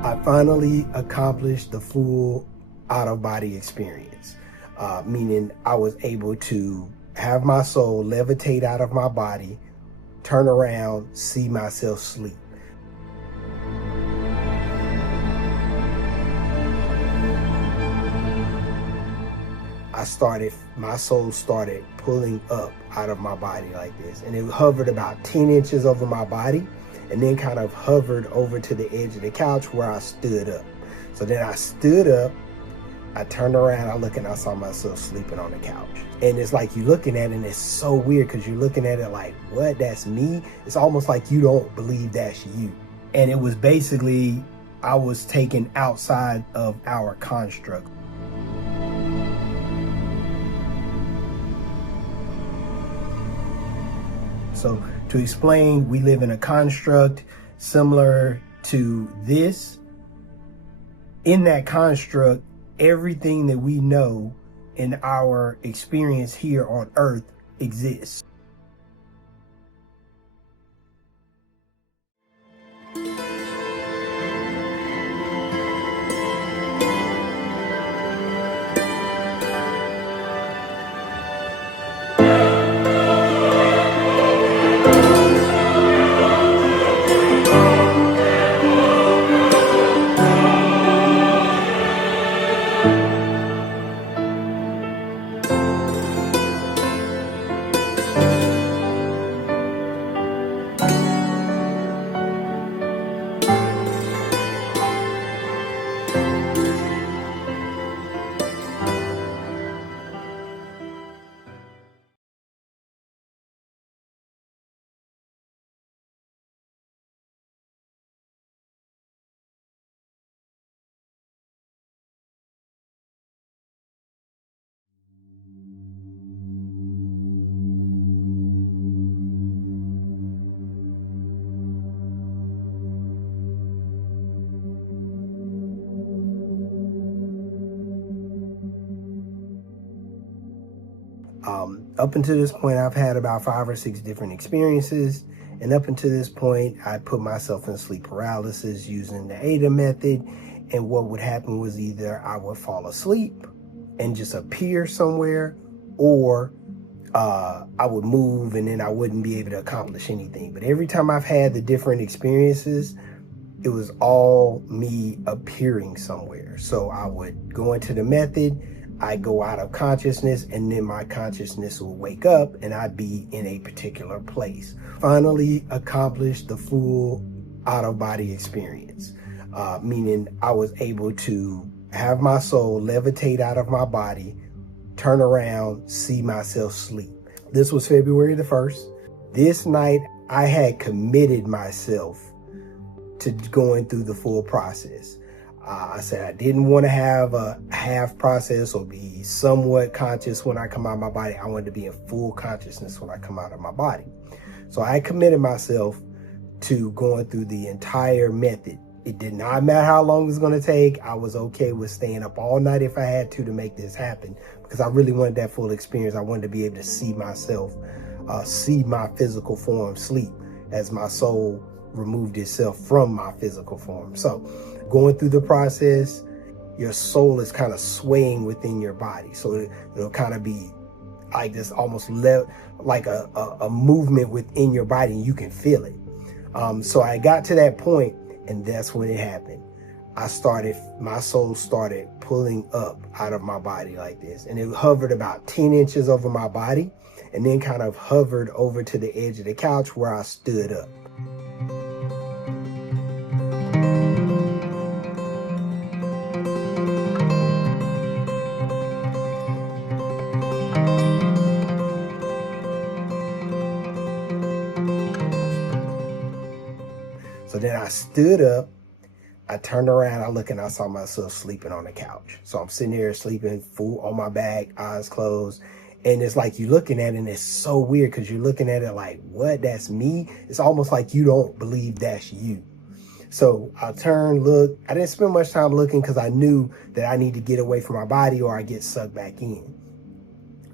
I finally accomplished the full out-of-body experience, meaning I was able to have my soul levitate out of my body, turn around, see myself sleep. My soul started pulling up out of my body like this, and it hovered about 10 inches over my body, and then kind of hovered over to the edge of the couch where I stood up. So then I stood up, I turned around, I looked, and I saw myself sleeping on the couch. And it's like you're looking at it, and it's so weird because you're looking at it like, what, that's me? It's almost like you don't believe that's you. And it was basically, I was taken outside of our construct. So to explain, we live in a construct similar to this. In that construct, everything that we know in our experience here on Earth exists. Up until this point, I've had about 5 or 6 different experiences. And up until this point, I put myself in sleep paralysis using the ADA method. And what would happen was either I would fall asleep and just appear somewhere, or I would move and then I wouldn't be able to accomplish anything. But every time I've had the different experiences, it was all me appearing somewhere. So I would go into the method, I go out of consciousness, and then my consciousness will wake up and I'd be in a particular place. Finally accomplished the full out-of-body experience, meaning I was able to have my soul levitate out of my body, turn around, see myself sleep. This was February the 1st. This night, I had committed myself to going through the full process. I said I didn't want to have a half process or be somewhat conscious when I come out of my body. I wanted to be in full consciousness when I come out of my body. So I committed myself to going through the entire method. It did not matter how long it was going to take. I was okay with staying up all night if I had to make this happen, because I really wanted that full experience. I wanted to be able to see myself, see my physical form sleep as my soul removed itself from my physical form. So going through the process, your soul is kind of swaying within your body. So it'll kind of be like this, almost like a movement within your body, and you can feel it. So I got to that point, and that's when it happened. My soul started pulling up out of my body like this, and it hovered about 10 inches over my body, and then kind of hovered over to the edge of the couch where I stood up. So then I stood up, I turned around, I looked, and I saw myself sleeping on the couch. So I'm sitting here sleeping full on my back, eyes closed. And it's like you're looking at it, and it's so weird because you're looking at it like, what, that's me? It's almost like you don't believe that's you. So I turned, look, I didn't spend much time looking because I knew that I need to get away from my body or I get sucked back in.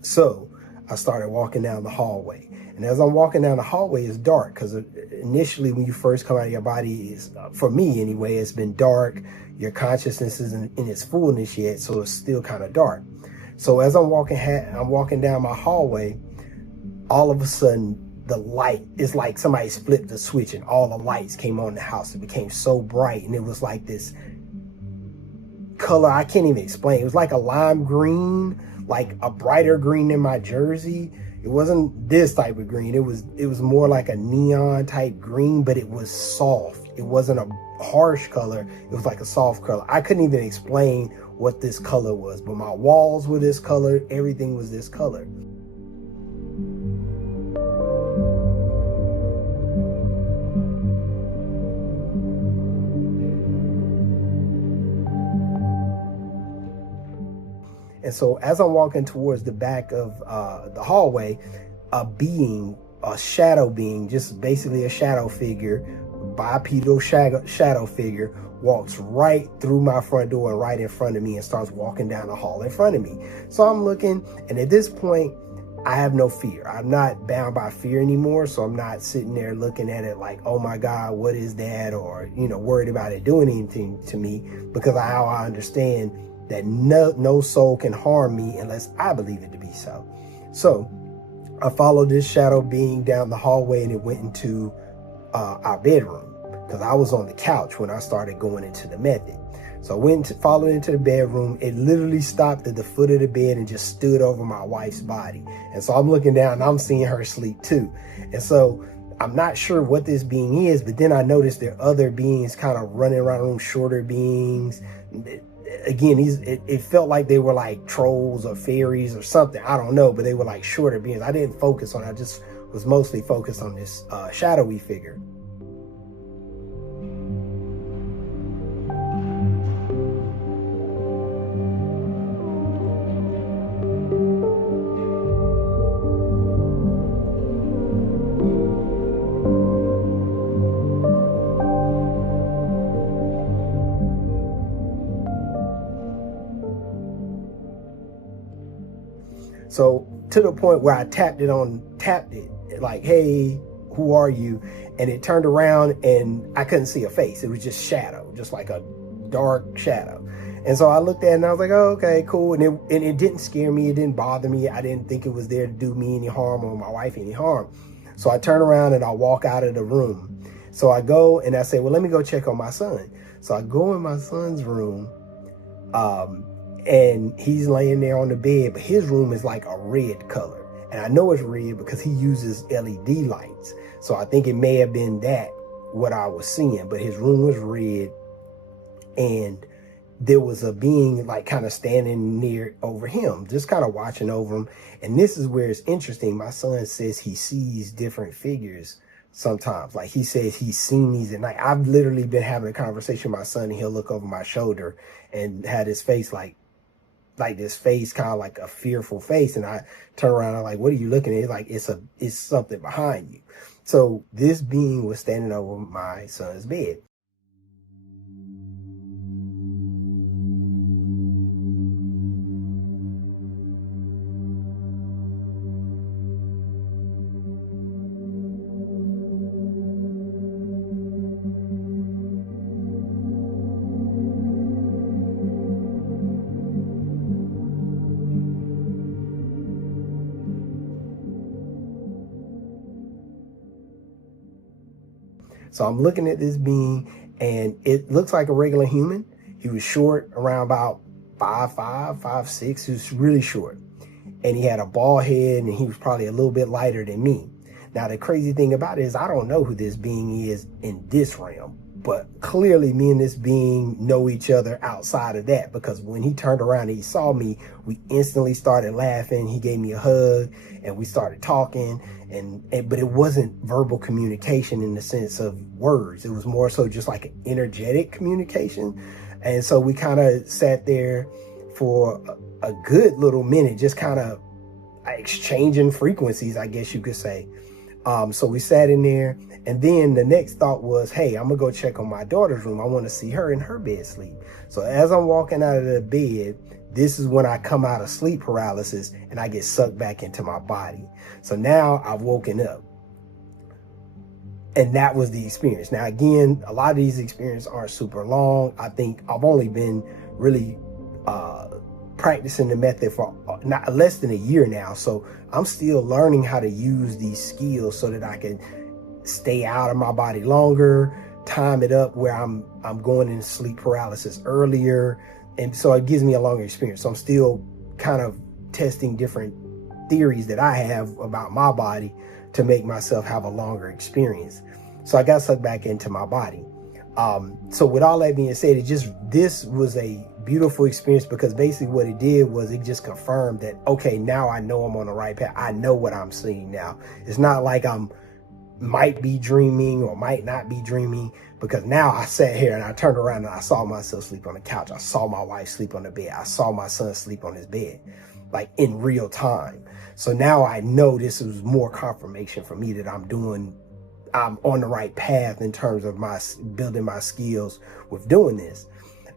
So I started walking down the hallway. And as I'm walking down the hallway, it's dark, because initially when you first come out of your body, is for me anyway, it's been dark. Your consciousness isn't in its fullness yet, so it's still kind of dark. So as I'm walking down my hallway, all of a sudden the light, it's like somebody flipped the switch and all the lights came on the house. It became so bright, and it was like this color I can't even explain. It was like a lime green, like a brighter green than my jersey. It wasn't this type of green. It was more like a neon type green, but it was soft. It wasn't a harsh color. It was like a soft color. I couldn't even explain what this color was, but my walls were this color. Everything was this color. And so as I'm walking towards the back of the hallway, a shadow being, just basically a shadow figure, bipedal shadow figure, walks right through my front door and right in front of me and starts walking down the hall in front of me. So I'm looking, and at this point, I have no fear. I'm not bound by fear anymore. So I'm not sitting there looking at it like, oh my God, what is that? Or, worried about it doing anything to me, because I understand that no soul can harm me unless I believe it to be so. So I followed this shadow being down the hallway, and it went into our bedroom, because I was on the couch when I started going into the method. So I followed into the bedroom. It literally stopped at the foot of the bed and just stood over my wife's body. And so I'm looking down and I'm seeing her sleep too. And so I'm not sure what this being is, but then I noticed there are other beings kind of running around the room, shorter beings. Again, it felt like they were like trolls or fairies or something. I don't know, but they were like shorter beings. I didn't focus on it. I just was mostly focused on this shadowy figure. So to the point where I tapped it like, hey, who are you? And it turned around and I couldn't see a face. It was just shadow, just like a dark shadow. And so I looked at it and I was like, oh, okay, cool. And it didn't scare me. It didn't bother me. I didn't think it was there to do me any harm or my wife any harm. So I turn around and I walk out of the room. So I go and I say, well, let me go check on my son. So I go in my son's room, and he's laying there on the bed, but his room is like a red color. And I know it's red because he uses LED lights. So I think it may have been that what I was seeing, but his room was red, and there was a being like kind of standing near over him, just kind of watching over him. And this is where it's interesting. My son says he sees different figures sometimes. Like he says he's seen these at night. I've literally been having a conversation with my son, and he'll look over my shoulder and had his face like this face, kind of like a fearful face. And I turn around and I'm like, what are you looking at? Like, it's something behind you. So this being was standing over my son's bed. So I'm looking at this being, and it looks like a regular human. He was short, around about 5'5", 5'6". He was really short. And he had a bald head, and he was probably a little bit lighter than me. Now, the crazy thing about it is I don't know who this being is in this realm, but clearly me and this being know each other outside of that, because when he turned around and he saw me, we instantly started laughing. He gave me a hug and we started talking, but it wasn't verbal communication in the sense of words. It was more so just like an energetic communication. And so we kind of sat there for a good little minute, just kind of exchanging frequencies, I guess you could say. So we sat in there, and then the next thought was, hey, I'm gonna go check on my daughter's room. I want to see her in her bed sleep. So as I'm walking out of the bed, this is when I come out of sleep paralysis and I get sucked back into my body. So now I've woken up. And that was the experience. Now, again, a lot of these experiences aren't super long. I think I've only been really practicing the method for not less than a year now. So I'm still learning how to use these skills so that I can stay out of my body longer, time it up where I'm going into sleep paralysis earlier. And so it gives me a longer experience. So I'm still kind of testing different theories that I have about my body to make myself have a longer experience. So I got sucked back into my body. So with all that being said, this was a beautiful experience, because basically what it did was it just confirmed that, okay, now I know I'm on the right path. I know what I'm seeing now. It's not like I'm might be dreaming or might not be dreaming, because now I sat here and I turned around and I saw myself sleep on the couch. I saw my wife sleep on the bed. I saw my son sleep on his bed, like in real time. So now I know this was more confirmation for me that I'm on the right path in terms of my building my skills with doing this.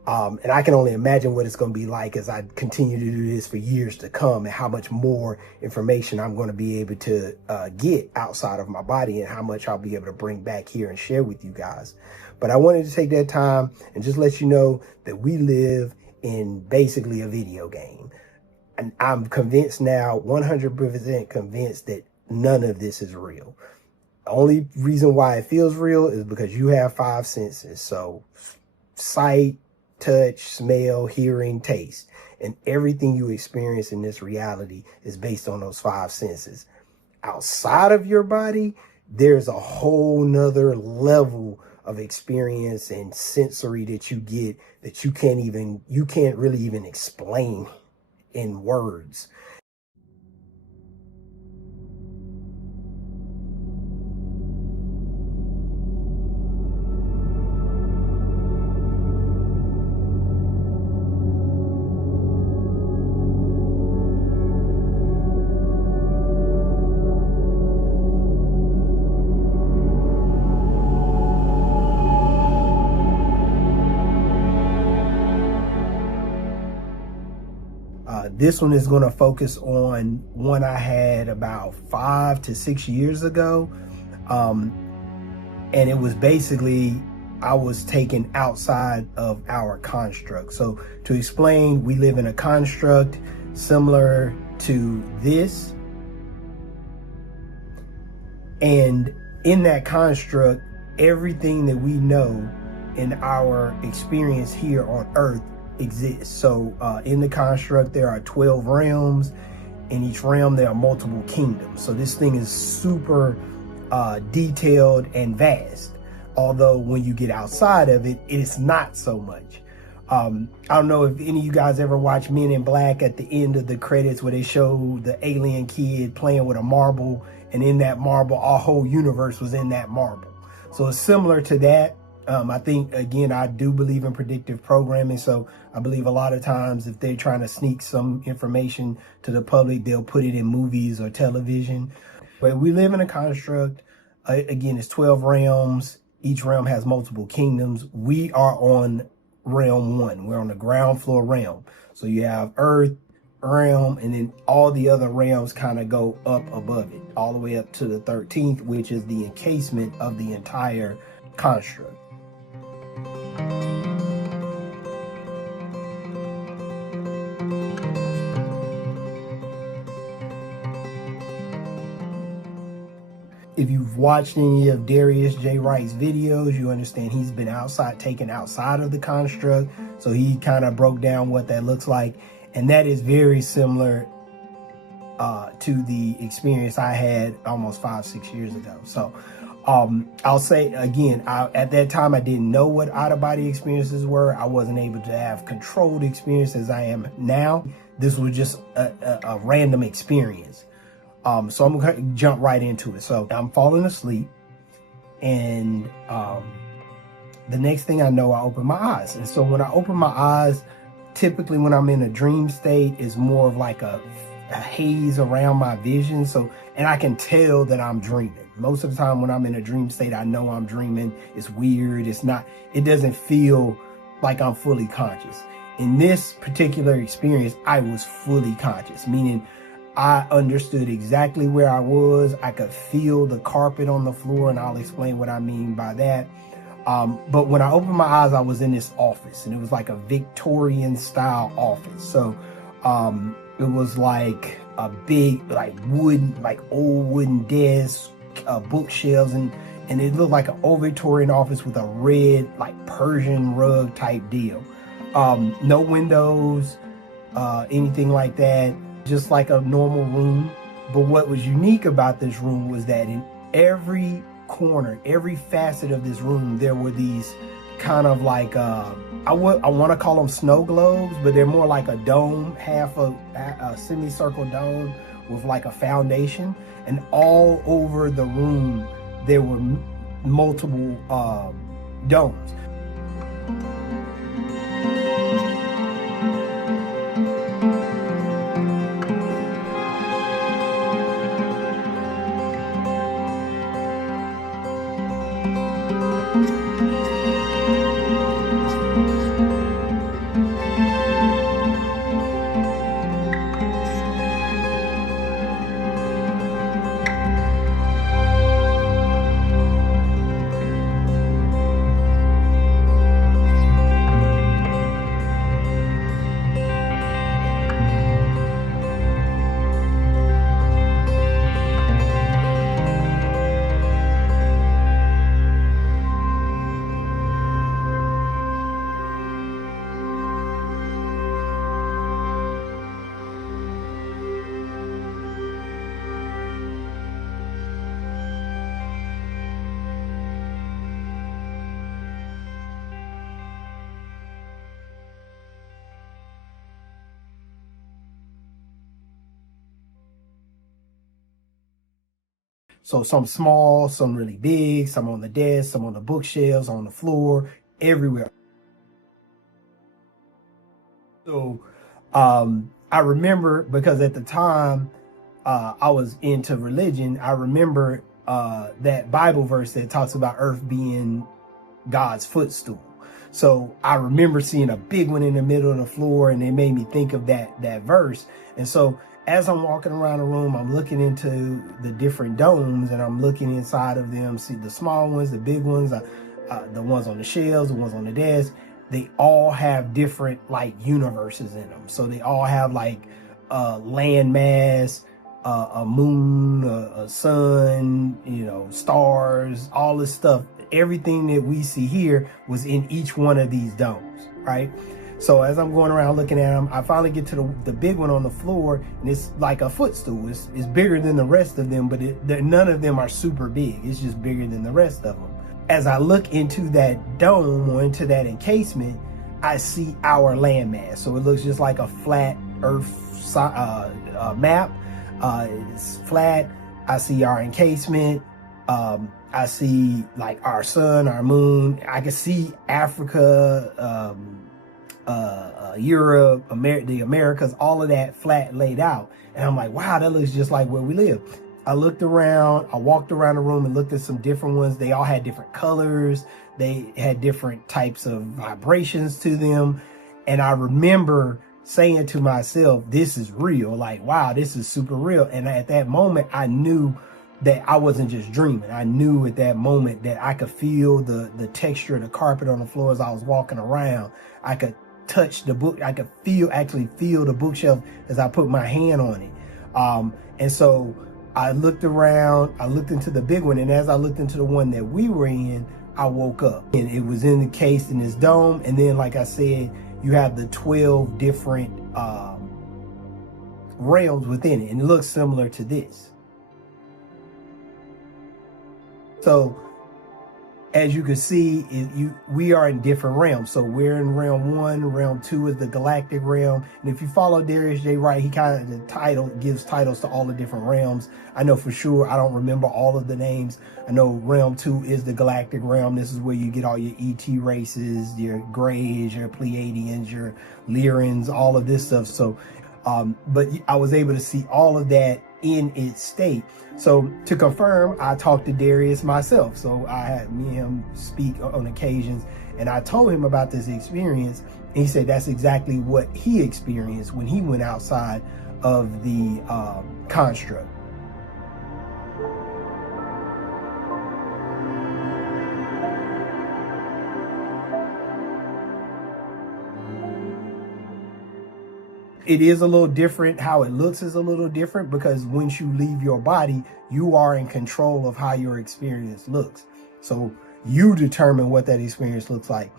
And I can only imagine what it's going to be like as I continue to do this for years to come, and how much more information I'm going to be able to get outside of my body, and how much I'll be able to bring back here and share with you guys. But I wanted to take that time and just let you know that we live in basically a video game. And I'm convinced now, 100% convinced, that none of this is real. The only reason why it feels real is because you have 5 senses. So sight, touch, smell, hearing, taste, and everything you experience in this reality is based on those 5 senses. Outside of your body, there's a whole nother level of experience and sensory that you get that you can't really even explain in words. This one is going to focus on one I had about 5 to 6 years ago. And it was basically, I was taken outside of our construct. So to explain, we live in a construct similar to this. And in that construct, everything that we know in our experience here on Earth exists. So in the construct, there are 12 realms. In each realm, there are multiple kingdoms. So this thing is super detailed and vast. Although when you get outside of it, it's not so much. I don't know if any of you guys ever watched Men in Black at the end of the credits where they show the alien kid playing with a marble, and in that marble, our whole universe was in that marble. So it's similar to that. I think, again, I do believe in predictive programming. So I believe a lot of times if they're trying to sneak some information to the public, they'll put it in movies or television. But we live in a construct. Again, it's 12 realms. Each realm has multiple kingdoms. We are on realm 1. We're on the ground floor realm. So you have Earth realm, and then all the other realms kind of go up above it, all the way up to the 13th, which is the encasement of the entire construct. If you've watched any of Darius J. Wright's videos, you understand he's been taken outside of the construct. So he kind of broke down what that looks like. And that is very similar to the experience I had almost 5-6 years ago. So I'll say again, at that time, I didn't know what out-of-body experiences were. I wasn't able to have controlled experience as I am now. This was just a random experience. So I'm going to jump right into it. So I'm falling asleep, and the next thing I know, I open my eyes. And so when I open my eyes, typically when I'm in a dream state, it's more of like a a haze around my vision. So, and I can tell that I'm dreaming. Most of the time when I'm in a dream state, I know I'm dreaming. It's weird. It doesn't feel like I'm fully conscious. In this particular experience, I was fully conscious, meaning I understood exactly where I was. I could feel the carpet on the floor, and I'll explain what I mean by that. But when I opened my eyes, I was in this office, and it was like a Victorian style office. So it was like a big, like wooden, like old wooden desk, bookshelves, and it looked like an old Victorian office with a red, like Persian rug type deal. No windows, anything like that, just like a normal room. But what was unique about this room was that in every corner, every facet of this room, there were these kind of like, I want to call them snow globes, but they're more like a dome, half a semicircle dome with like a foundation. And all over the room, there were multiple domes. So some small, some really big, some on the desk, some on the bookshelves, on the floor, everywhere. So I remember, because at the time I was into religion, I remember that Bible verse that talks about earth being God's footstool. So I remember seeing a big one in the middle of the floor, and it made me think of that verse. And so as I'm walking around the room, I'm looking into the different domes, and I'm looking inside of them, see the small ones, the big ones, the ones on the shelves, the ones on the desk. They all have different like universes in them. So they all have like land mass, a moon, a sun, stars, all this stuff. Everything that we see here was in each one of these domes, right? So as I'm going around looking at them, I finally get to the big one on the floor, and it's like a footstool. It's bigger than the rest of them, but none of them are super big. It's just bigger than the rest of them. As I look into that dome or into that encasement, I see our landmass. So it looks just like a flat Earth map. It's flat. I see our encasement. I see like our sun, our moon. I can see Africa, Europe, the Americas, all of that flat laid out. And I'm like, wow, that looks just like where we live. I looked around, I walked around the room and looked at some different ones. They all had different colors. They had different types of vibrations to them. And I remember saying to myself, this is real. Like, wow, this is super real. And at that moment, I knew that I wasn't just dreaming. I knew at that moment that I could feel the texture of the carpet on the floor as I was walking around. I could touch the book. I could actually feel the bookshelf as I put my hand on it. And so I looked around, I looked into the big one, and as I looked into the one that we were in, I woke up. And it was encased in this dome. And then, like I said, you have the 12 different realms within it. And it looks similar to this. So as you can see, we are in different realms. So we're in realm 1, realm 2 is the galactic realm. And if you follow Darius J, Wright, he kind of gives titles to all the different realms. I know for sure, I don't remember all of the names. I know realm 2 is the galactic realm. This is where you get all your ET races, your Greys, your Pleiadians, your Lyrans, all of this stuff. So But I was able to see all of that in its state. So to confirm, I talked to Darius myself. So I had me and him speak on occasions, and I told him about this experience. And he said that's exactly what he experienced when he went outside of the construct. It is a little different. How it looks is a little different, because once you leave your body, you are in control of how your experience looks. So you determine what that experience looks like.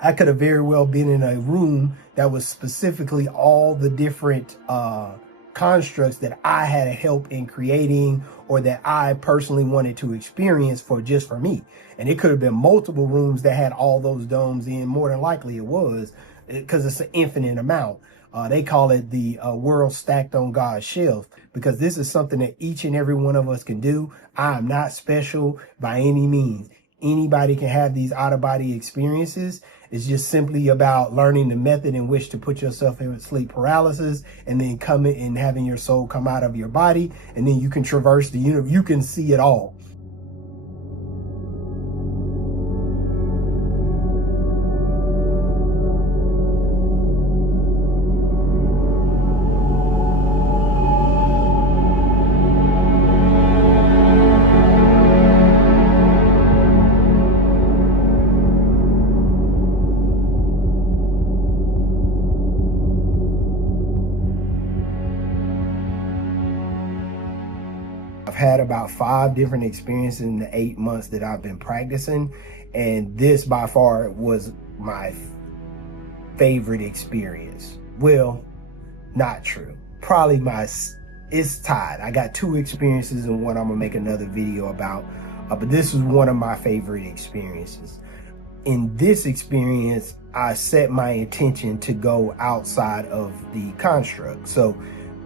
I could have very well been in a room that was specifically all the different constructs that I had help in creating, or that I personally wanted to experience for just for me. And it could have been multiple rooms that had all those domes in. More than likely it was, because it's an infinite amount. They call it the world stacked on God's shelf, because this is something that each and every one of us can do. I am not special by any means. Anybody can have these out-of-body experiences. It's just simply about learning the method in which to put yourself in sleep paralysis, and then coming and having your soul come out of your body, and then you can traverse the universe. You can see it all. I've had about 5 different experiences in the 8 months that I've been practicing, and this by far was my favorite experience. Well, not true. Probably it's tied. I got 2 experiences, and one I'm gonna make another video about, but this was one of my favorite experiences. In this experience, I set my intention to go outside of the construct. So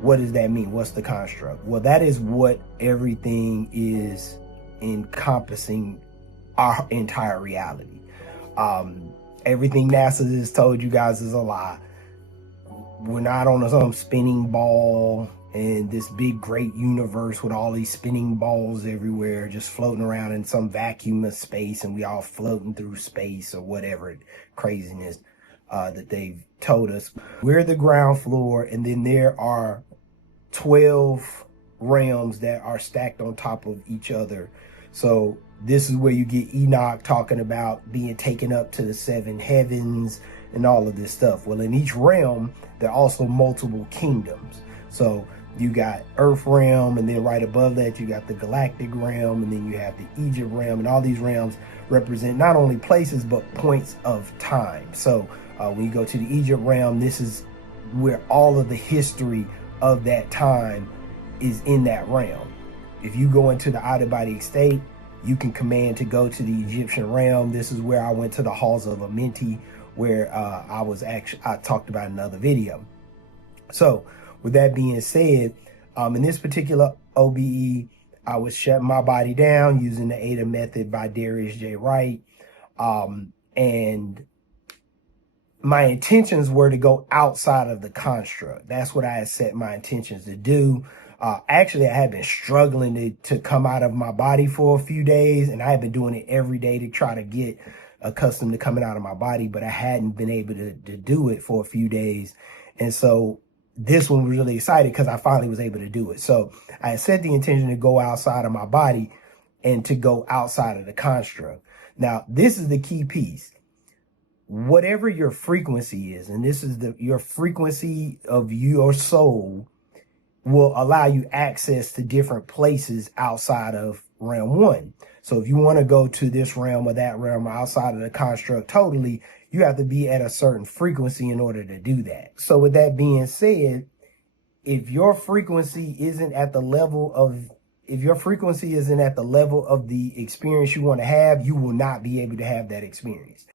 what does that mean? What's the construct? Well, that is what everything is encompassing our entire reality. Everything NASA has told you guys is a lie. We're not on some spinning ball and this big great universe with all these spinning balls everywhere, just floating around in some vacuum of space, and we all floating through space or whatever craziness that they've told us. We're the ground floor, and then there are 12 realms that are stacked on top of each other. So this is where you get Enoch talking about being taken up to the 7 heavens and all of this stuff. Well, in each realm, there are also multiple kingdoms. So you got Earth realm, and then right above that, you got the galactic realm, and then you have the Egypt realm, and all these realms represent not only places, but points of time. So when you go to the Egypt realm, this is where all of the history of that time is in that realm. If you go into the out-of-body state, you can command to go to the Egyptian realm. This is where I went to the halls of Amenti, where I talked about in another video. So with that being said, in this particular OBE, I was shutting my body down using the ADA method by Darius J. Wright. And my intentions were to go outside of the construct. That's what I had set my intentions to do. Actually, I had been struggling to come out of my body for a few days, and I had been doing it every day to try to get accustomed to coming out of my body, but I hadn't been able to do it for a few days. And so this one was really excited because I finally was able to do it. So I had set the intention to go outside of my body and to go outside of the construct. Now, this is the key piece. Whatever your frequency is, and this is your frequency of your soul, will allow you access to different places outside of realm 1. So if you want to go to this realm or that realm outside of the construct totally, you have to be at a certain frequency in order to do that. So with that being said, if your frequency isn't at the level of the experience you want to have, you will not be able to have that experience.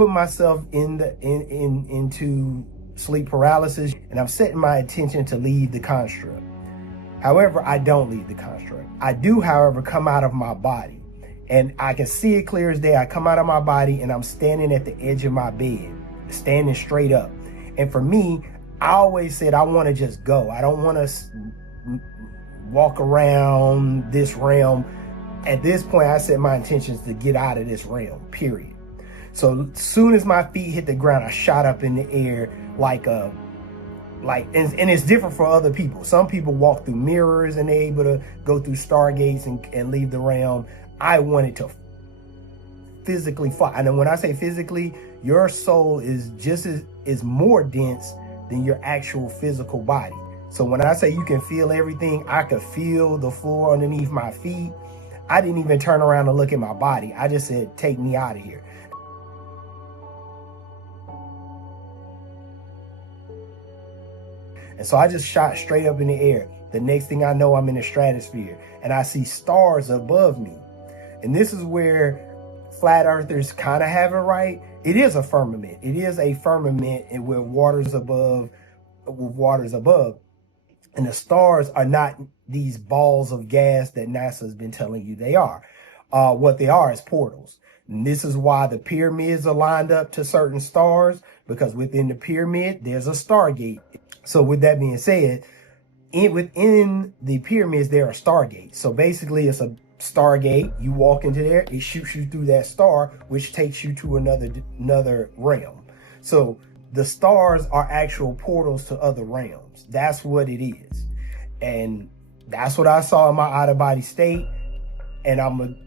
put myself into sleep paralysis, and I'm setting my attention to leave the construct. However, I don't leave the construct. I do, however, come out of my body, and I can see it clear as day. I come out of my body and I'm standing at the edge of my bed, standing straight up. And for me, I always said I want to just go. I don't want to walk around this realm. At this point, I set my intentions to get out of this realm, period. So as soon as my feet hit the ground, I shot up in the air and it's different for other people. Some people walk through mirrors and they're able to go through stargates and leave the realm. I wanted to physically fly. And when I say physically, your soul is more dense than your actual physical body. So when I say you can feel everything, I could feel the floor underneath my feet. I didn't even turn around and look at my body. I just said, take me out of here. And so I just shot straight up in the air. The next thing I know, I'm in the stratosphere and I see stars above me. And this is where flat earthers kind of have it right. It is a firmament. It is a firmament and with waters above. And the stars are not these balls of gas that NASA's been telling you they are. What they are is portals. And this is why the pyramids are lined up to certain stars, because within the pyramid, there's a stargate. So with that being said, within the pyramids, there are stargates. So basically it's a stargate. You walk into there, it shoots you through that star, which takes you to another realm. So the stars are actual portals to other realms. That's what it is. And that's what I saw in my out-of-body state. And I'm going to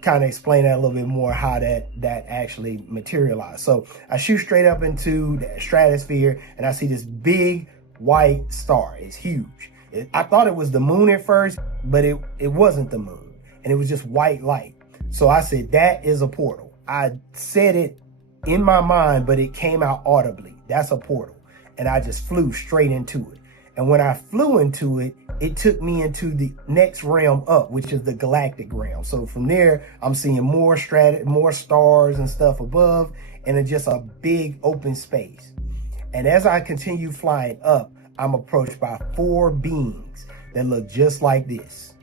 kind of explain that a little bit more, how that actually materialized. So I shoot straight up into the stratosphere and I see this big white star. It's huge. I thought it was the moon at first, but it wasn't the moon. And it was just white light. So I said, that is a portal. I said it in my mind, but it came out audibly. That's a portal. And I just flew straight into it. And when I flew into it, it took me into the next realm up, which is the galactic realm. So from there, I'm seeing more stars and stuff above, and it's just a big open space. And as I continue flying up, I'm approached by 4 beings that look just like this.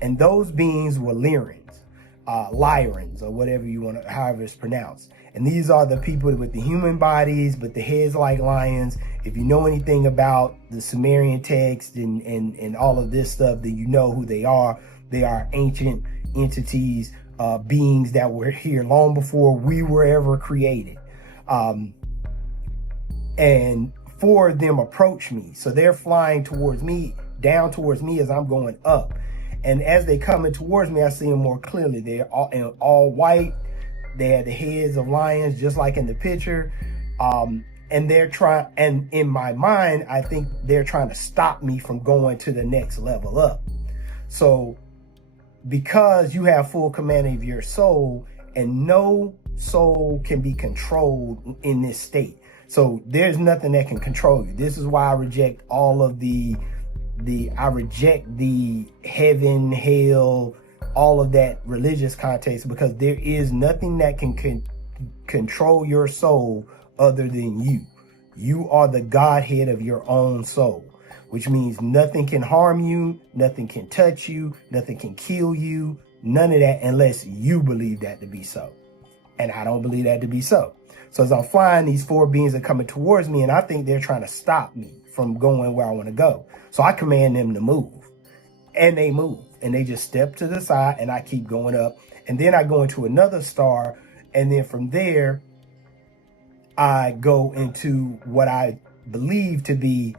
And those beings were Lyrans, or whatever you want to, however it's pronounced. And these are the people with the human bodies, but the heads like lions. If you know anything about the Sumerian text and all of this stuff, then you know who they are. They are ancient entities, beings that were here long before we were ever created. And 4 of them approach me. So they're flying towards me, down towards me as I'm going up. And as they coming towards me, I see them more clearly. They're all white. They had the heads of lions, just like in the picture. And they're trying, and in my mind, I think they're trying to stop me from going to the next level up. So because you have full command of your soul, and no soul can be controlled in this state. So there's nothing that can control you. This is why I reject all of I reject the heaven, hell, all of that religious context, because there is nothing that can control your soul other than you. You are the Godhead of your own soul, which means nothing can harm you, nothing can touch you, nothing can kill you, none of that, unless you believe that to be so. And I don't believe that to be so. So as I'm flying, these 4 beings are coming towards me, and I think they're trying to stop me from going where I want to go. So I command them to move, and they move, and they just step to the side, and I keep going up. And then I go into another star, and then from there, I go into what I believe to be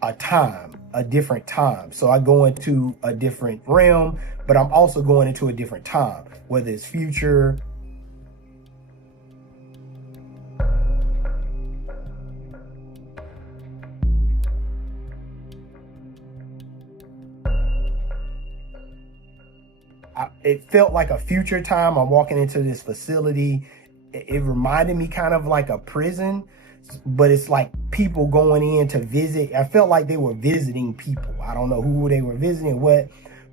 a different time. So I go into a different realm, but I'm also going into a different time, whether it's future. It felt like a future time. I'm walking into this facility. It reminded me kind of like a prison, but it's like people going in to visit. I felt like they were visiting people. I don't know who they were visiting, what,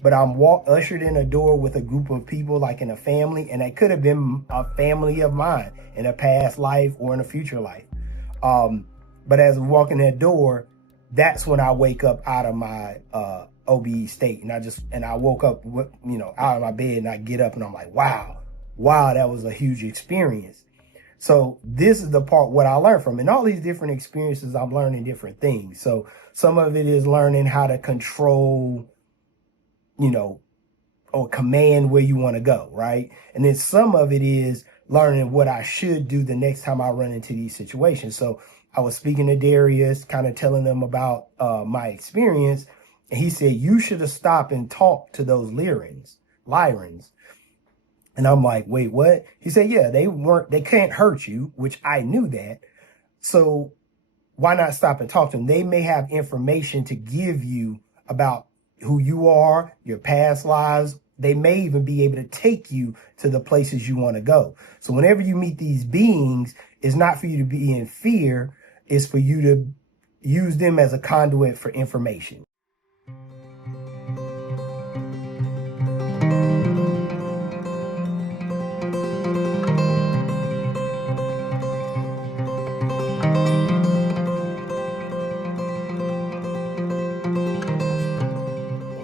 but I'm ushered in a door with a group of people, like in a family, and it could have been a family of mine in a past life or in a future life. But as I'm walking that door, that's when I wake up out of my OBE state, and I woke up, out of my bed, and I get up and I'm like, wow, that was a huge experience. So this is the part what I learned from. In all these different experiences, I'm learning different things. So some of it is learning how to control, or command where you want to go, right? And then some of it is learning what I should do the next time I run into these situations. So I was speaking to Darius, kind of telling them about my experience. And he said, you should have stopped and talked to those Lyrans. And I'm like, wait, what? He said, yeah, they can't hurt you, which I knew that. So why not stop and talk to them? They may have information to give you about who you are, your past lives. They may even be able to take you to the places you want to go. So whenever you meet these beings, it's not for you to be in fear. It's for you to use them as a conduit for information.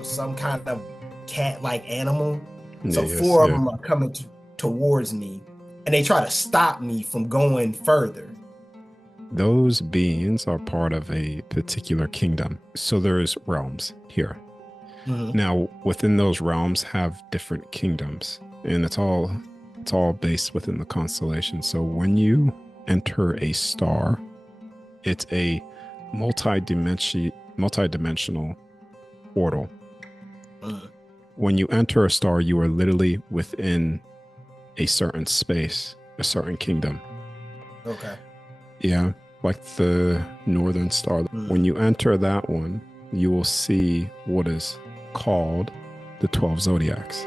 Some kind of cat-like animal. So four of them are coming towards me, and they try to stop me from going further. Those beings are part of a particular kingdom. So there's realms here. Mm-hmm. Now, within those realms have different kingdoms, and it's all based within the constellation. So when you enter a star, it's a multi-dimensional portal. When you enter a star, you are literally within a certain space, a certain kingdom. Okay. Yeah, like the Northern Star. When you enter that one, you will see what is called the 12 zodiacs.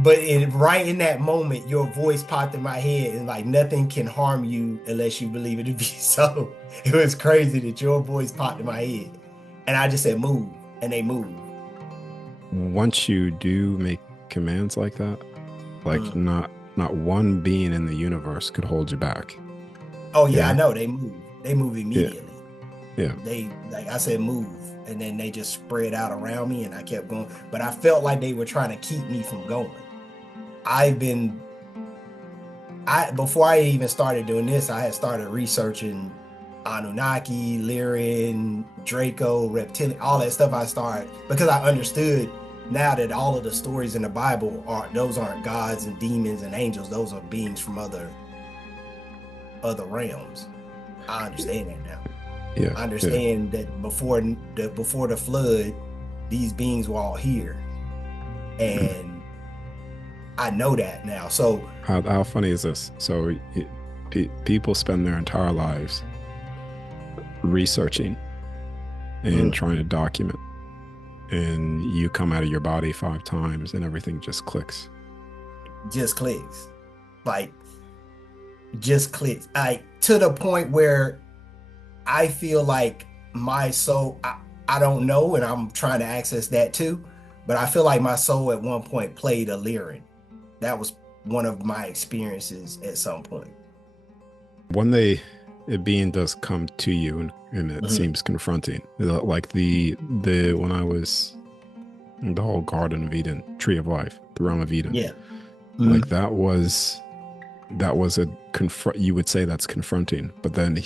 But right in that moment, your voice popped in my head, and like, nothing can harm you unless you believe it to be so. It was crazy that your voice popped in my head, and I just said move, and they moved. Once you do make commands like that, like not one being in the universe could hold you back. Oh yeah, I know, they move immediately. Yeah. They, like I said, move, and then they just spread out around me, and I kept going. But I felt like they were trying to keep me from going. Before I even started doing this, I had started researching Anunnaki, Lyran, Draco, Reptilian, all that stuff. I started because I understood now that all of the stories in the Bible aren't gods and demons and angels. Those are beings from other realms. I understand that now. Yeah, I understand that before the flood, these beings were all here, and I know that now. So how funny is this? So people spend their entire lives researching and trying to document, and you come out of your body 5 times and everything just clicks. Just clicks. Like, just clicks. To the point where I feel like my soul, I don't know, and I'm trying to access that too, but I feel like my soul at one point played a Lyran. That was one of my experiences at some point. When a being does come to you and it seems confronting, like when I was in the whole Garden of Eden, Tree of Life, the Realm of Eden. Yeah. Like that was you would say that's confronting, but then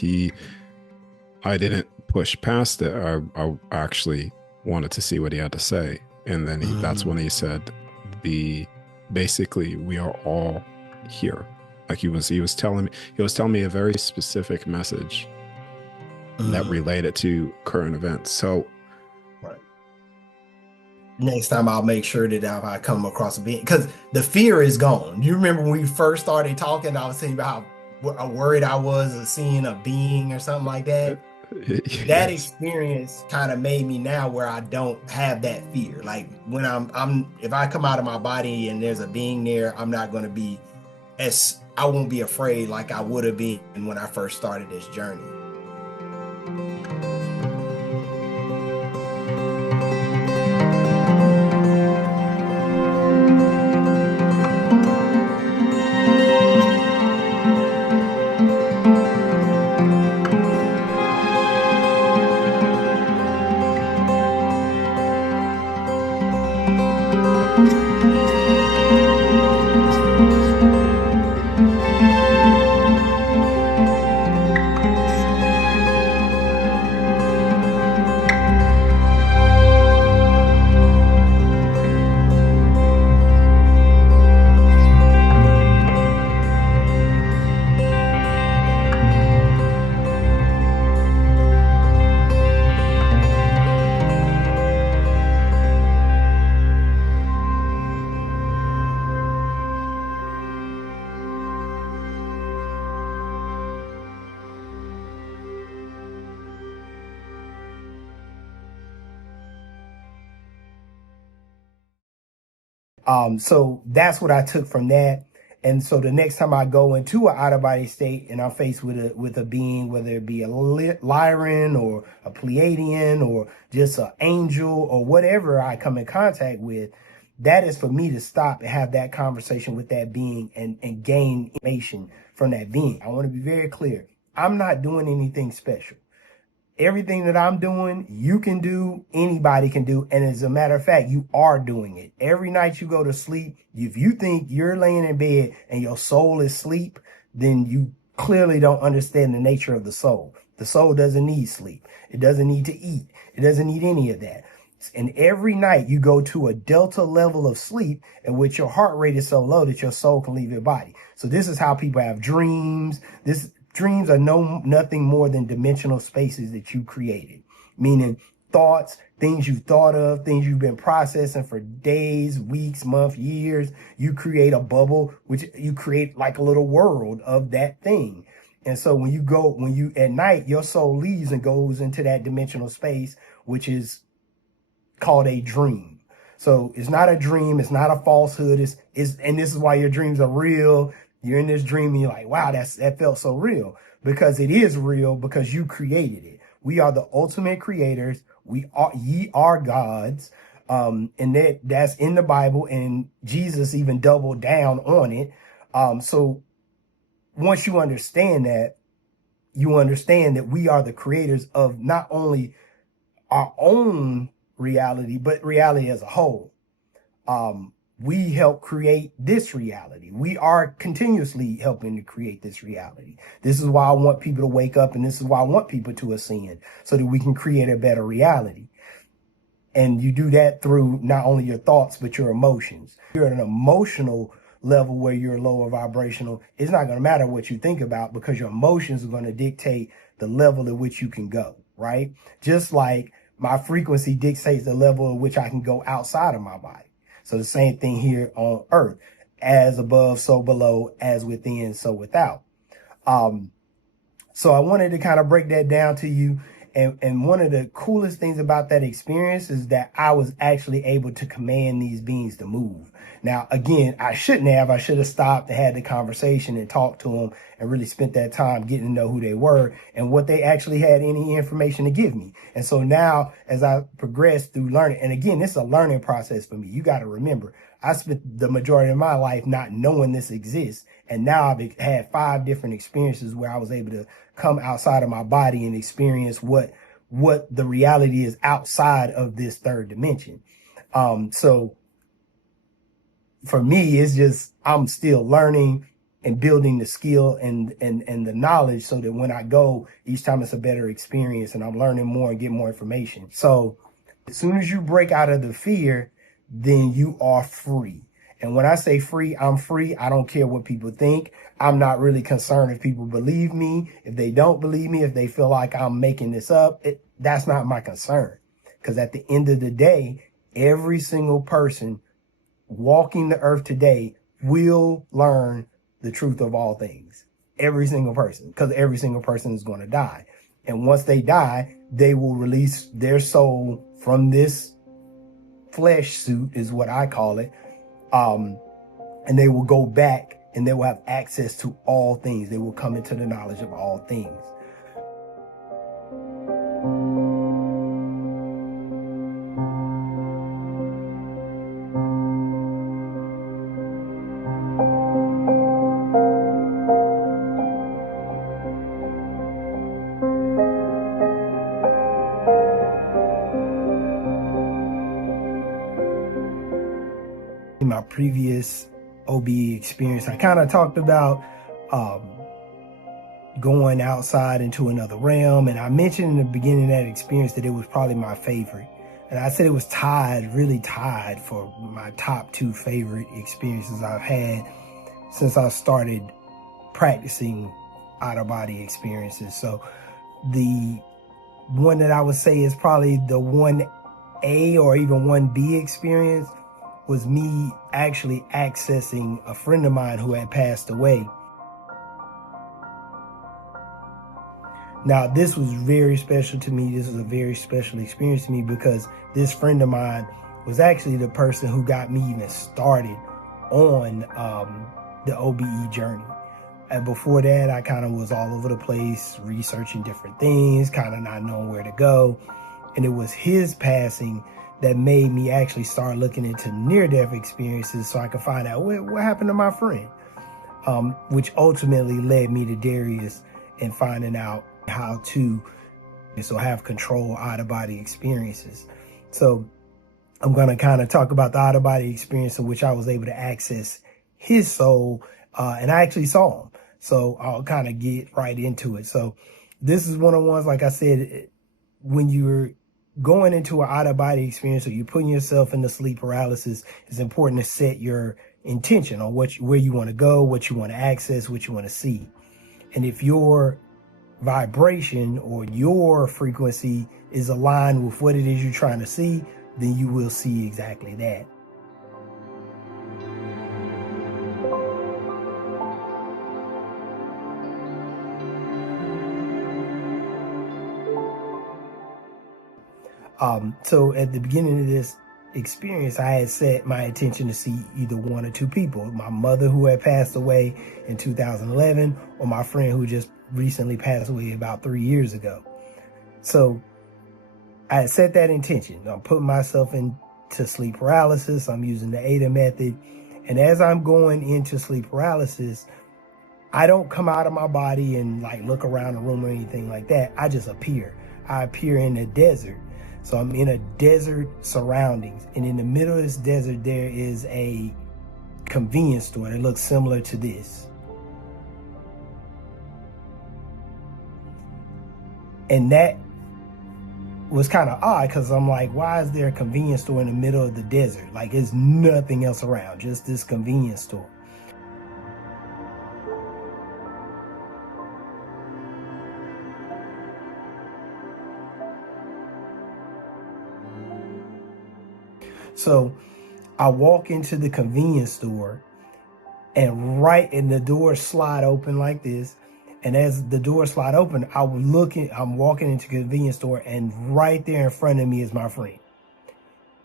I didn't push past it. I actually wanted to see what he had to say. And then that's when he said basically we are all here. Like he was telling me a very specific message that related to current events. So right. Next time I'll make sure that if I come across a being, because the fear is gone. You remember when we first started talking, I was saying about how worried I was of seeing a being or something like that. Yes. That experience kind of made me now where I don't have that fear. Like when if I come out of my body and there's a being there, I'm not going to be as I won't be afraid like I would have been when I first started this journey. So that's what I took from that. And so the next time I go into an out of body state and I'm faced with a being, whether it be a Lyran or a Pleiadian or just an angel or whatever I come in contact with, that is for me to stop and have that conversation with that being and gain information from that being. I want to be very clear. I'm not doing anything special. Everything that I'm doing, you can do, anybody can do. And as a matter of fact, you are doing it. Every night you go to sleep, if you think you're laying in bed and your soul is asleep, then you clearly don't understand the nature of the soul. The soul doesn't need sleep. It doesn't need to eat. It doesn't need any of that. And every night you go to a delta level of sleep in which your heart rate is so low that your soul can leave your body. So this is how people have dreams. Dreams are nothing more than dimensional spaces that you created, meaning thoughts, things you thought of, things you've been processing for days, weeks, months, years. You create a bubble, which you create like a little world of that thing. And so when you at night, your soul leaves and goes into that dimensional space, which is called a dream. So it's not a dream. It's not a falsehood. And this is why your dreams are real. You're in this dream and you're like, wow, that felt so real, because it is real because you created it. We are the ultimate creators. Ye are gods. And that's in the Bible, and Jesus even doubled down on it. So once you understand that, you understand that we are the creators of not only our own reality, but reality as a whole. We help create this reality. We are continuously helping to create this reality. This is why I want people to wake up, and this is why I want people to ascend, so that we can create a better reality. And you do that through not only your thoughts, but your emotions. You're at an emotional level where you're lower vibrational. It's not going to matter what you think about, because your emotions are going to dictate the level at which you can go, right? Just like my frequency dictates the level at which I can go outside of my body. So the same thing here on earth: as above, so below, as within, so without. So I wanted to kind of break that down to you. And one of the coolest things about that experience is that I was actually able to command these beings to move. Now, again, I shouldn't have. I should have stopped and had the conversation and talked to them and really spent that time getting to know who they were and what they actually had any information to give me. And so now, as I progress through learning, and again, this is a learning process for me. You got to remember, I spent the majority of my life not knowing this exists. And now I've had 5 different experiences where I was able to come outside of my body and experience what the reality is outside of this third dimension. So for me, it's just, I'm still learning and building the skill and the knowledge, so that when I go, each time it's a better experience and I'm learning more and get more information. So as soon as you break out of the fear, then you are free. And when I say free, I'm free. I don't care what people think. I'm not really concerned if people believe me. If they don't believe me, if they feel like I'm making this up, that's not my concern. Because at the end of the day, every single person walking the earth today will learn the truth of all things. Every single person, because every single person is going to die. And once they die, they will release their soul from this flesh suit, is what I call it. And they will go back and they will have access to all things. They will come into the knowledge of all things. In my previous OBE experience, I kind of talked about going outside into another realm, and I mentioned in the beginning of that experience that it was probably my favorite, and I said it was really tied for my top 2 favorite experiences I've had since I started practicing out-of-body experiences. So the one that I would say is probably the 1A or even 1B experience was me actually accessing a friend of mine who had passed away. Now, this was very special to me. This was a very special experience to me because this friend of mine was actually the person who got me even started on the OBE journey. And before that, I kind of was all over the place, researching different things, kind of not knowing where to go. And it was his passing that made me actually start looking into near-death experiences so I could find out what happened to my friend, which ultimately led me to Darius and finding out how to have control out-of-body experiences. So I'm going to kind of talk about the out-of-body experience in which I was able to access his soul, and I actually saw him. So I'll kind of get right into it. So this is one of the ones, like I said, when you're going into an out-of-body experience or you're putting yourself into sleep paralysis, it's important to set your intention on where you want to go, what you want to access, what you want to see. And if your vibration or your frequency is aligned with what it is you're trying to see, then you will see exactly that. So at the beginning of this experience, I had set my intention to see either 1 or 2 people: my mother, who had passed away in 2011, or my friend who just recently passed away about 3 years ago. So I had set that intention. I'm putting myself into sleep paralysis. I'm using the ADA method. And as I'm going into sleep paralysis, I don't come out of my body and like look around the room or anything like that. I just appear. I appear in the desert. So I'm in a desert surroundings. And in the middle of this desert, there is a convenience store that looks similar to this. And that was kind of odd because I'm like, why is there a convenience store in the middle of the desert? Like, there's nothing else around, just this convenience store. So I walk into the convenience store, and the doors slide open like this. And as the doors slide open, I'm walking into the convenience store, and right there in front of me is my friend.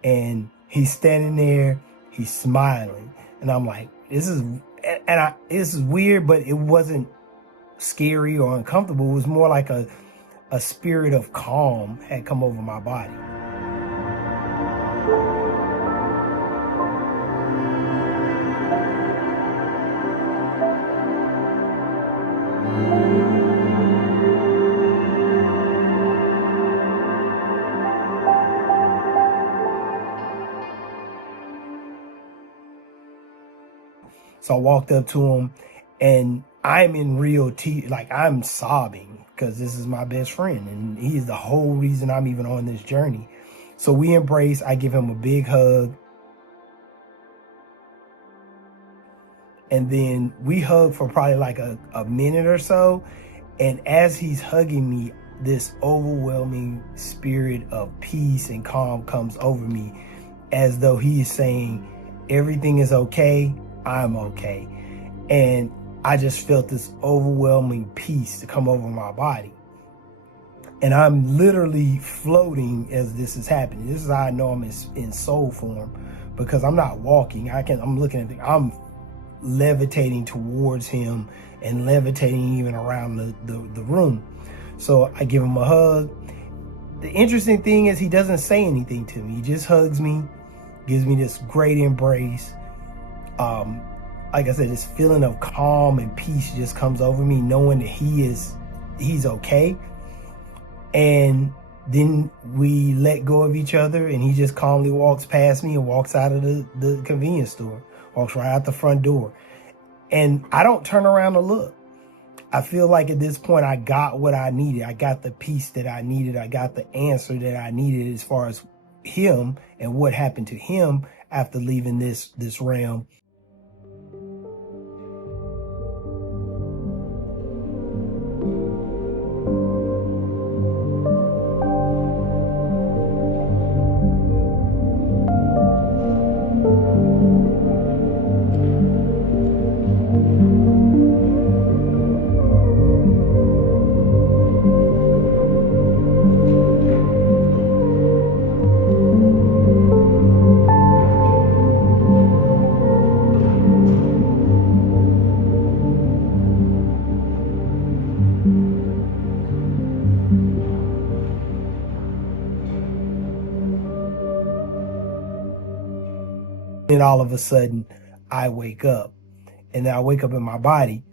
And he's standing there, he's smiling. And I'm like, this is weird, but it wasn't scary or uncomfortable. It was more like a spirit of calm had come over my body. So I walked up to him, and I'm in real tears, like I'm sobbing because this is my best friend, and he is the whole reason I'm even on this journey. So we embrace. I give him a big hug, and then we hug for probably like a minute or so. And as he's hugging me, this overwhelming spirit of peace and calm comes over me, as though he is saying, everything is okay, I'm okay. And I just felt this overwhelming peace to come over my body. And I'm literally floating as this is happening. This is how I know I'm in soul form, because I'm not walking. I'm looking at I'm levitating towards him and levitating even around the room. So I give him a hug. The interesting thing is he doesn't say anything to me. He just hugs me, gives me this great embrace. Like I said, this feeling of calm and peace just comes over me, knowing that he's okay. And then we let go of each other, and he just calmly walks past me and walks out of the convenience store, walks right out the front door. And I don't turn around to look. I feel like at this point I got what I needed. I got the peace that I needed. I got the answer that I needed as far as him and what happened to him after leaving this realm. And all of a sudden I wake up, and then I wake up in my body.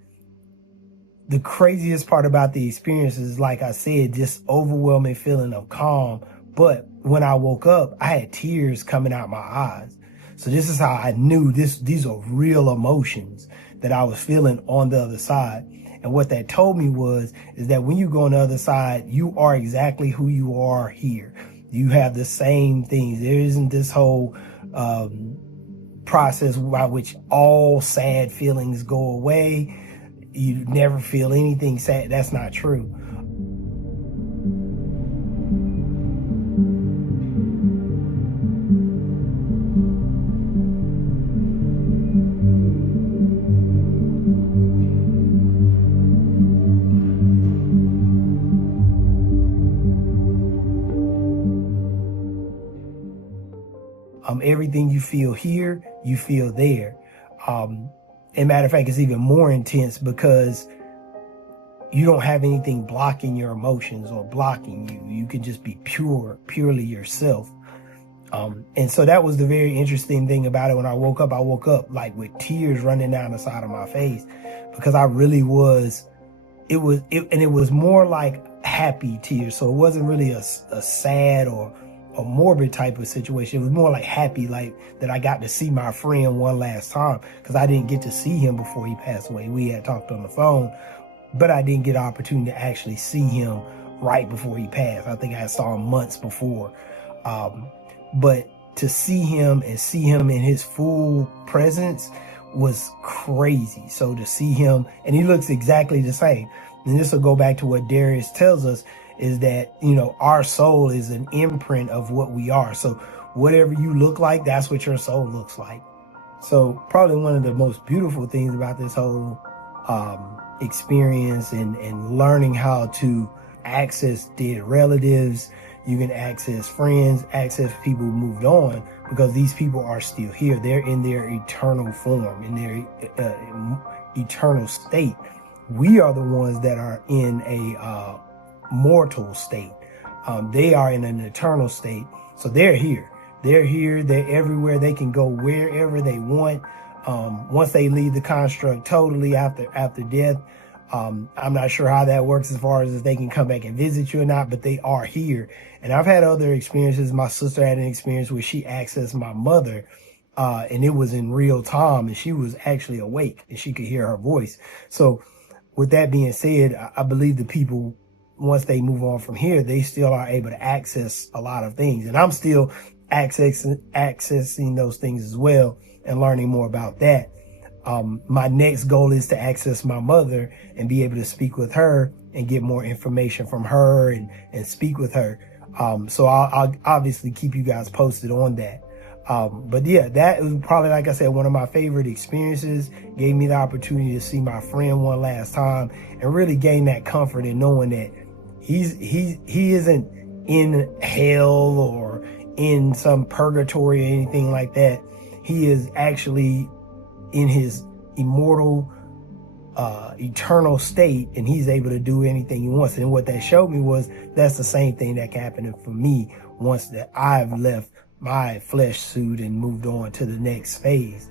The craziest part about the experience is, like I said, just overwhelming feeling of calm. But when I woke up, I had tears coming out my eyes. So this is how I knew these are real emotions that I was feeling on the other side. And what that told me is that when you go on the other side, you are exactly who you are here. You have the same things. There isn't this whole process by which all sad feelings go away. You never feel anything sad. That's not true. Everything you feel here, you feel there. And matter of fact, it's even more intense because you don't have anything blocking your emotions or blocking you. You can just be purely yourself. And so that was the very interesting thing about it. When I woke up like with tears running down the side of my face, because I really was, it was more like happy tears. So it wasn't really a sad or a morbid type of situation. It was more like happy, like that I got to see my friend one last time, because I didn't get to see him before he passed away. We had talked on the phone, but I didn't get an opportunity to actually see him right before he passed. I think I saw him months before. But to see him and see him in his full presence was crazy. So to see him, and he looks exactly the same. And this will go back to what Darius tells us, is that, you know, our soul is an imprint of what we are. So whatever you look like, that's what your soul looks like. So probably one of the most beautiful things about this whole experience and learning how to access dead relatives, you can access friends, access people who moved on, because these people are still here. They're in their eternal form, in their eternal state. We are the ones that are in a mortal state. They are in an eternal state. So they're here. They're here. They're everywhere. They can go wherever they want. Once they leave the construct totally after death. I'm not sure how that works as far as if they can come back and visit you or not, but they are here. And I've had other experiences. My sister had an experience where she accessed my mother, and it was in real time, and she was actually awake and she could hear her voice. So with that being said, I believe the people, once they move on from here, they still are able to access a lot of things. And I'm still accessing those things as well and learning more about that. My next goal is to access my mother and be able to speak with her and get more information from her and speak with her. So I'll obviously keep you guys posted on that. But yeah, that was probably, like I said, one of my favorite experiences. Gave me the opportunity to see my friend one last time and really gain that comfort in knowing that he isn't in hell or in some purgatory or anything like that. He is actually in his immortal, eternal state, and he's able to do anything he wants. And what that showed me was that's the same thing that happened for me once that I've left my flesh suit and moved on to the next phase.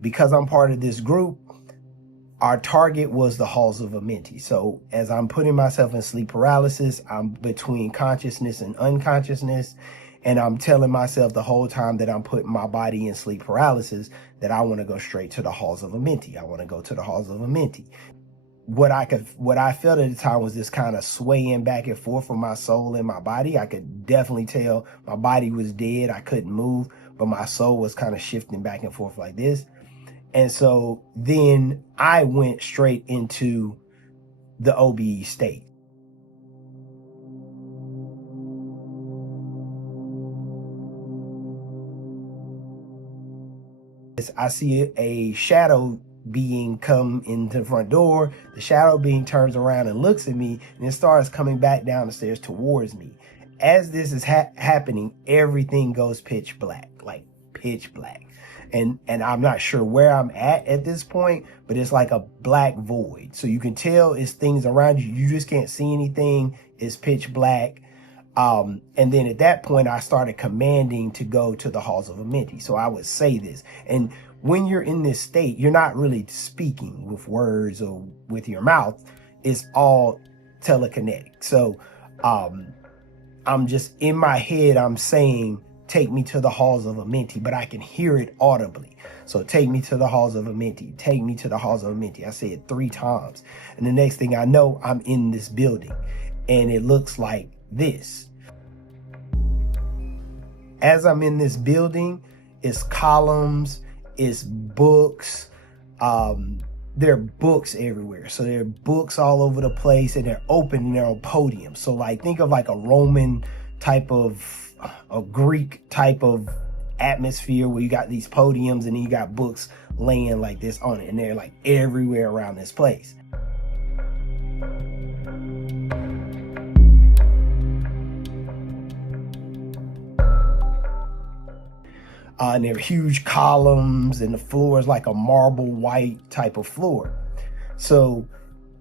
Because I'm part of this group, our target was the halls of Amenti. So as I'm putting myself in sleep paralysis, I'm between consciousness and unconsciousness. And I'm telling myself the whole time that I'm putting my body in sleep paralysis that I want to go straight to the halls of Amenti. I want to go to the halls of Amenti. What I felt at the time was this kind of swaying back and forth from my soul and my body. I could definitely tell my body was dead. I couldn't move, but my soul was kind of shifting back and forth like this. And so then I went straight into the OBE state. I see a shadow being come into the front door. The shadow being turns around and looks at me, and it starts coming back down the stairs towards me. As this is happening, everything goes pitch black, like pitch black. And I'm not sure where I'm at this point, but it's like a black void. So you can tell it's things around you. You just can't see anything. It's pitch black. And then at that point, I started commanding to go to the halls of Amenti. So I would say this. And when you're in this state, you're not really speaking with words or with your mouth. It's all telekinetic. So I'm just in my head, I'm saying, take me to the halls of Amenti, but I can hear it audibly. So take me to the halls of Amenti, take me to the halls of Amenti. I say it 3 times. And the next thing I know, I'm in this building and it looks like this. As I'm in this building, it's columns, it's books. There are books everywhere. So there are books all over the place and they're open and they're on podiums. So like, think of like a Roman type of, a Greek type of atmosphere where you got these podiums and then you got books laying like this on it, and they're like everywhere around this place. And there are huge columns and the floor is like a marble white type of floor. So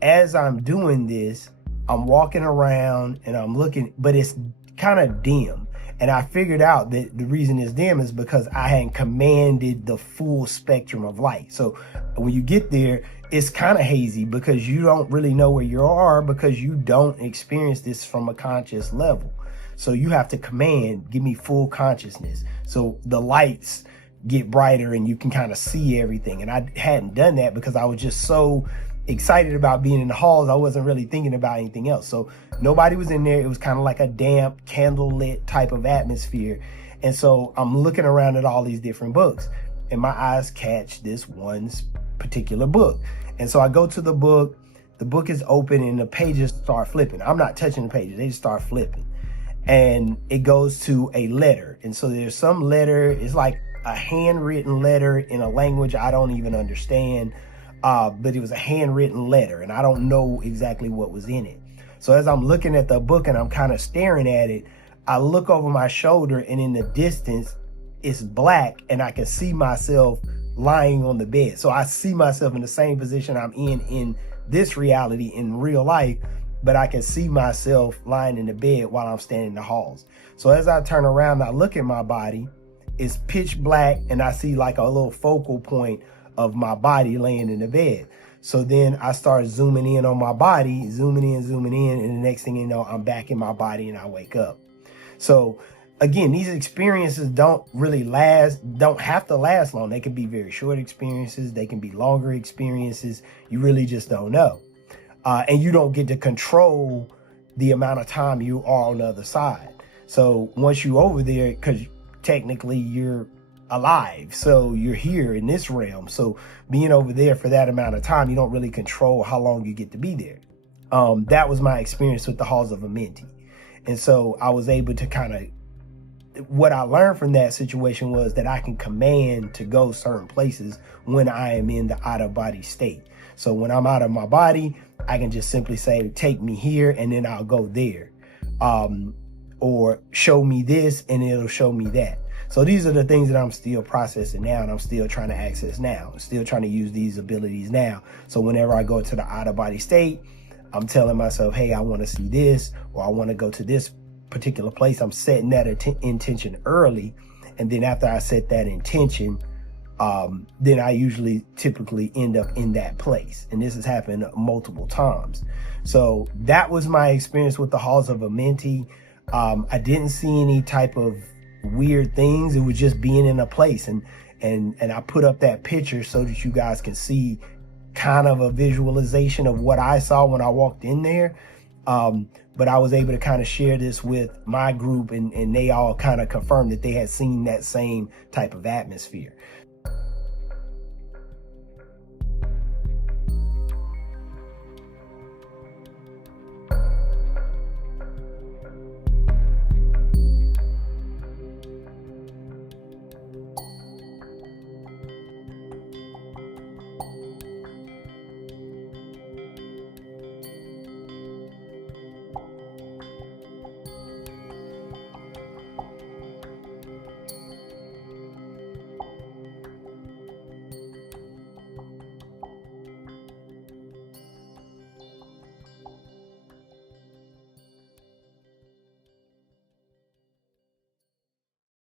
as I'm doing this, I'm walking around and I'm looking, but it's kind of dim. And I figured out that the reason it's dim is because I hadn't commanded the full spectrum of light. So when you get there, it's kind of hazy because you don't really know where you are because you don't experience this from a conscious level. So you have to command, give me full consciousness. So the lights get brighter and you can kind of see everything. And I hadn't done that because I was just so excited about being in the halls. I wasn't really thinking about anything else. So nobody was in there. It was kind of like a damp, candlelit type of atmosphere. And so I'm looking around at all these different books and my eyes catch this one particular book. And so I go to the book is open and the pages start flipping. I'm not touching the pages. They just start flipping. And it goes to a letter. And so there's some letter, it's like a handwritten letter in a language I don't even understand. But it was a handwritten letter and I don't know exactly what was in it. So as I'm looking at the book and I'm kind of staring at it, I look over my shoulder and in the distance, it's black and I can see myself lying on the bed. So I see myself in the same position I'm in this reality in real life, but I can see myself lying in the bed while I'm standing in the halls. So as I turn around, I look at my body, it's pitch black and I see like a little focal point of my body laying in the bed. So then I start zooming in on my body, zooming in, and the next thing you know, I'm back in my body and I wake up. So again, these experiences don't have to last long. They can be very short experiences. They can be longer experiences. You really just don't know. And you don't get to control the amount of time you are on the other side. So once you're over there, because technically you're alive. So you're here in this realm. So being over there for that amount of time, you don't really control how long you get to be there. That was my experience with the halls of Amenti. And so I was able to kind of, what I learned from that situation was that I can command to go certain places when I am in the out of body state. So when I'm out of my body, I can just simply say, take me here, and then I'll go there. Or show me this, and it'll show me that. So these are the things that I'm still processing now, and I'm still trying to access now. I'm still trying to use these abilities now. So whenever I go to the out of body state, I'm telling myself, hey, I want to see this, or I want to go to this particular place. I'm setting that intention early. And then after I set that intention, then I typically end up in that place. And this has happened multiple times. So that was my experience with the halls of Amenti. I didn't see any type of weird things. It was just being in a place. And I put up that picture so that you guys can see kind of a visualization of what I saw when I walked in there. But I was able to kind of share this with my group, and they all kind of confirmed that they had seen that same type of atmosphere.